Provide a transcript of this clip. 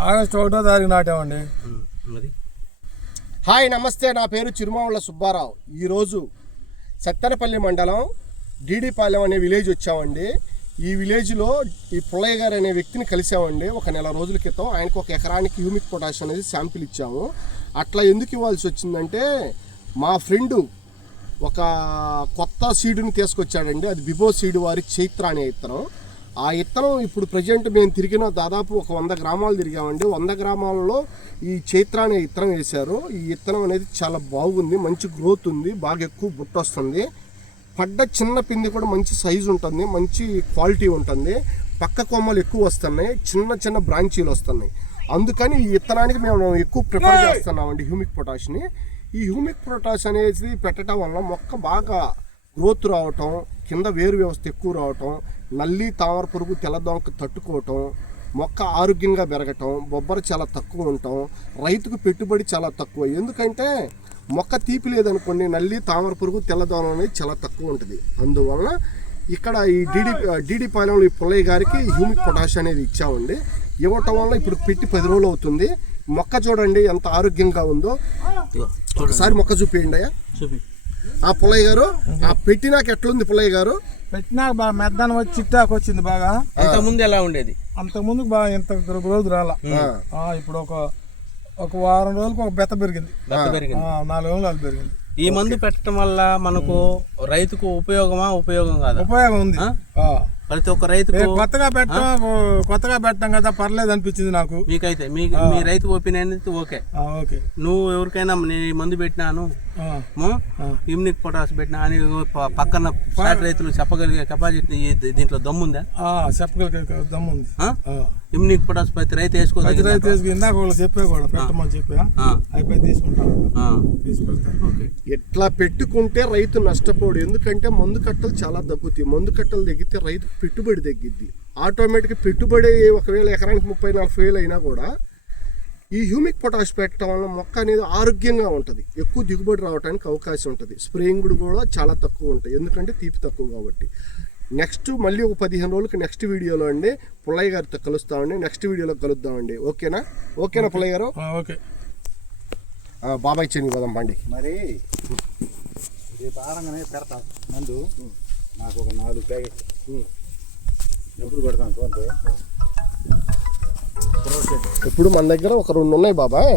August 1వ తారీఖు నాటామండి. Hi నమస్తే, నా పేరు చిరుమావుళ్ళ సుబ్బారావు. ఈరోజు సత్తెనపల్లి మండలం డీడీపాలెం అనే విలేజ్ వచ్చామండి. ఈ విలేజ్లో ఈ పుల్లయ్య గారు అనే వ్యక్తిని కలిసామండి ఒక నెల రోజుల క్రితం. ఆయనకు 1 ఎకరానికి హ్యూమిక్ పొటాష్ అనేది శాంపిల్ ఇచ్చాము. అట్లా ఎందుకు ఇవ్వాల్సి వచ్చిందంటే, మా ఫ్రెండు ఒక కొత్త సీడుని తీసుకొచ్చాడండి. అది బిబో సీడ్ వారి చైత్ర అనే ఇత్తనం. ఆ ఇత్తనం ఇప్పుడు ప్రజెంట్ మేము తిరిగిన దాదాపు ఒక 100 గ్రామాలు తిరిగామండి. 100 గ్రామాలలో ఈ చైత్ర అనే ఇత్తనం వేశారు. ఈ ఇత్తనం అనేది చాలా బాగుంది, మంచి గ్రోత్ ఉంది, బాగా ఎక్కువ బుట్ట వస్తుంది. పడ్డ చిన్న పిండి కూడా మంచి సైజు ఉంటుంది, మంచి క్వాలిటీ ఉంటుంది. పక్క కొమ్మలు ఎక్కువ వస్తున్నాయి, చిన్న చిన్న బ్రాంచీలు వస్తున్నాయి. అందుకని ఈ ఇత్తనానికి మేము ఎక్కువ ప్రిఫర్ చేస్తున్నామండి హ్యూమిక్ పొటాష్ని. ఈ హ్యూమిక్ పొటాష్ అనేది పెట్టడం వల్ల మొక్క బాగా గ్రోత్ రావటం, కింద వేరు వ్యవస్థ ఎక్కువ రావటం, నల్లి తామర పురుగు తెల్లదొంక తట్టుకోవటం, మొక్క ఆరోగ్యంగా పెరగటం, బొబ్బర చాలా తక్కువ ఉండటం, రైతుకు పెట్టుబడి చాలా తక్కువ. ఎందుకంటే మొక్క తీపి లేదనుకోండి, నల్లి తామర పురుగు తెల్లదోమ అనేది చాలా తక్కువ ఉంటుంది. అందువలన ఇక్కడ ఈ డీడీపాలెంలో ఈ పుల్లయ్య గారికి హ్యూమిక్ పొటాష్ అనేది ఇచ్చామండి. ఇవ్వటం వల్ల ఇప్పుడు పెట్టి 10 రోజులు అవుతుంది. మొక్క చూడండి ఎంత ఆరోగ్యంగా ఉందో. ఒకసారి మొక్క చూపించండి అయ్యా. ఆ పుల్లయ్య గారు ఆ పెట్టినాక ఎట్లుంది పుల్లయ్య గారు? పెట్టినాక బాగా మెద్దనం వచ్చి చిట్టాకు వచ్చింది బాగా. అంతకుముందు ఎలా ఉండేది? అంతకుముందు బాగా ఇంత రోజు రాలా. ఇప్పుడు ఒక వారం రోజులకు ఒక బెత్త పెరిగింది. 4 రోజులు పెరిగింది. ఈ మందు పెట్టడం వల్ల మనకు రైతుకు ఉపయోగం కాదా? ఉపయోగం ఉంది. ప్రతి ఒక్క రైతుకు కొత్తగా పెట్టాం కదా, పర్లేదు అనిపించింది నాకు. మీకైతే మీ రైతు ఒపీనియన్ ఓకే. నువ్వు ఎవరికైనా నేను ఈ మందు పెట్టినాను, హ్యూమిక్ పొటాష్ పెట్టినా అని పక్కన ఫ్లాట్ రైతులు చెప్పగలిగే కెపాసిటీ దీంట్లో దమ్ముందా? చెప్పగలిగే దమ్ముంది. హ్యూమిక్ పొటాష్ ప్రతి రైతు వేసుకోవాలి. ఇందాక వాళ్ళు చెప్పే కూడా పెట్టమని చెప్పా, అయిపోయి తీసుకుంటారు. ఎట్లా పెట్టుకుంటే రైతు నష్టపోడు. ఎందుకంటే మందు కట్టలు చాలా తగ్గుతాయి. మందు కట్టలు తగ్గితే రైతు పెట్టుబడి తగ్గిద్ది. ఆటోమేటిక్గా పెట్టుబడి ఒకవేళ ఎకరానికి 30-40 వేలు అయినా కూడా ఈ హ్యూమిక్ పొటాష్ పెట్టడం వల్ల మొక్క అనేది ఆరోగ్యంగా ఉంటుంది, ఎక్కువ దిగుబడి రావడానికి అవకాశం ఉంటుంది. స్ప్రేయింగ్ కూడా చాలా తక్కువ ఉంటాయి, ఎందుకంటే తీపి తక్కువ కాబట్టి. నెక్స్ట్ మళ్ళీ ఒక 15 రోజులకి నెక్స్ట్ వీడియోలో అండి పుల్లయ్య గారితో కలుస్తామండి. నెక్స్ట్ వీడియోలో కలుద్దామండి. ఓకేనా పుల్లయ్య గారు? ఓకే. బాబాయ్ చెని పోదాం బండి. మరి రేపు ఆడంగానే పెడతాం మందు. నాకు ఒక 4 ప్యాకెట్లు ఎప్పుడు పెడతాను చూడండి. ఇప్పుడు మన దగ్గర ఒక 2 ఉన్నాయి బాబాయ్.